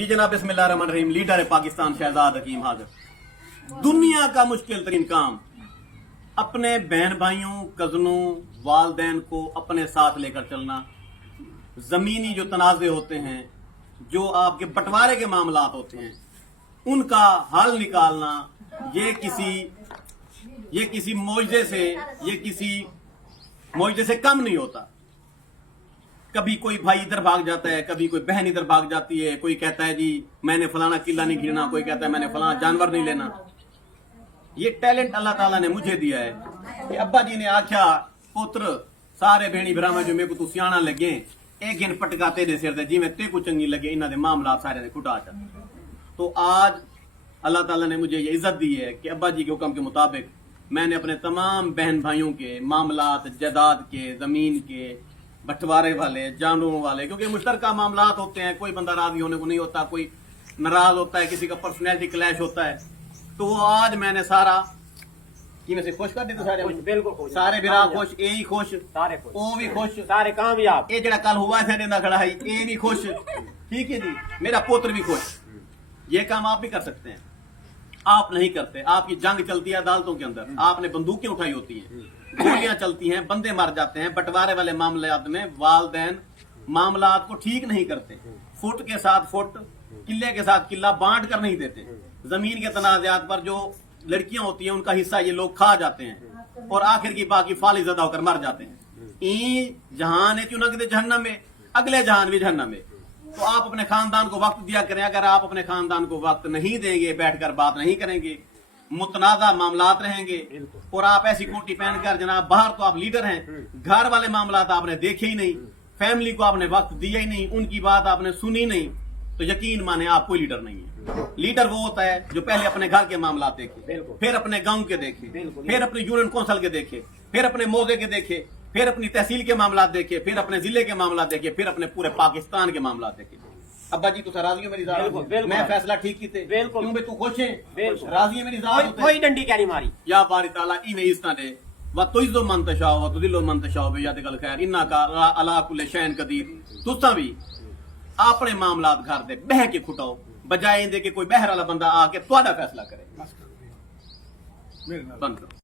जी जनाब, बिस्मिल्लाहिर्रहमानिर्रहीम। लीडर पाकिस्तान शहजाद हकीम हाजिर। दुनिया का मुश्किल तरीन काम अपने बहन भाइयों, कजनों, वालदैन को अपने साथ लेकर चलना। जमीनी जो तनाज़े होते हैं, जो आपके बंटवारे के मामलात होते हैं, उनका हल निकालना, ये किसी मुआवजे से कम नहीं होता। कभी कोई भाई इधर भाग जाता है, कभी कोई बहन इधर भाग जाती है, कोई कहता है जी मैंने फलाना किला नहीं गिरना, कोई कहता है मैंने फलाना जानवर नहीं लेना। ये टैलेंट अल्लाह ताला ने मुझे दिया है कि अब्बा जी ने आख्या पुत्र सारे भेणी भरावा जो मेरे को तू सियाना लगे एक गिन पटका तेरे सिर दे जी मैं ते को चंगी लगे इन्होंने मामला सारे ने खुटा चा। तो आज अल्लाह ताला ने मुझे ये इज्जत दी है कि अब्बा जी के हुक्म के मुताबिक मैंने अपने तमाम बहन भाइयों के मामलात, जायदाद के, जमीन के, बंटवारे वाले, जानवरों वाले, क्योंकि मुश्तरका मामलात होते हैं, कोई बंदा राजी होने को नहीं होता, कोई नाराज होता है, किसी का पर्सनैलिटी क्लैश होता है। तो आज मैंने सारा कि में से खुश कर देते सारे, बिल्कुल खुश, सारे बिरा खुश, ए ही खुश, सारे खुश, ओ भी खुश, सारे कामयाब। ये जड़ा कल हुआ है ना खड़ा है, ए भी खुश, ठीक है जी, मेरा पुत्र भी खुश। ये काम आप भी कर सकते हैं। आप नहीं करते, आपकी जंग चलती है अदालतों के अंदर, आपने बंदूकें उठाई होती हैं, गोलियां चलती हैं, बंदे मर जाते हैं। बंटवारे वाले मामलात में वालदैन मामलात को ठीक नहीं करते, फुट के साथ फुट, किले के साथ किला बांट कर नहीं देते। जमीन के तनाजात पर जो लड़कियां होती हैं उनका हिस्सा ये लोग खा जाते हैं और आखिर की बाकी फाली ज़दा होकर मर जाते हैं। ई जहान है चुनक जहन्नम में, अगले जहान भी जहन्नम में। तो आप अपने खानदान को वक्त दिया करें। अगर आप अपने खानदान को वक्त नहीं देंगे, बैठकर बात नहीं करेंगे, मुतनाज़ा मामलात रहेंगे और आप ऐसी कोटी पहनकर जनाब बाहर तो आप लीडर हैं, घर वाले मामलात आपने देखे ही नहीं, फैमिली को आपने वक्त दिया ही नहीं, उनकी बात आपने सुनी नहीं, तो यकीन माने आप कोई लीडर नहीं है। लीडर वो होता है जो पहले अपने घर के मामलात देखे, फिर अपने गांव के देखे, फिर अपने यूनियन कौंसिल के देखे, फिर अपने मौजे के देखे, फिर अपनी तहसील के मामलात देखे, फिर अपने जिले के मामलात देखे, फिर अपने पूरे पाकिस्तान के मामलात देखे। अब्बा जी तो राजी हो मेरी ज़ात, मैं फैसला ठीक कीते, क्यों बे तू खुश है, राजी है मेरी ज़ात, कोई डंडी क्या नहीं मारी। या बारी ताला इमे इस्ता दे व तुइज़ो मन तशाओ व तुदिल्लो मन तशाओ बे याद कल खैर इन्ना का अला कुल्ले शैन कदीर। तुसा भी अपने मामलात घर दे बह के खुटाओ, बजाए इंदे के कोई बहर वाला बंदा आके तुहाडा फैसला करे। बंद करो।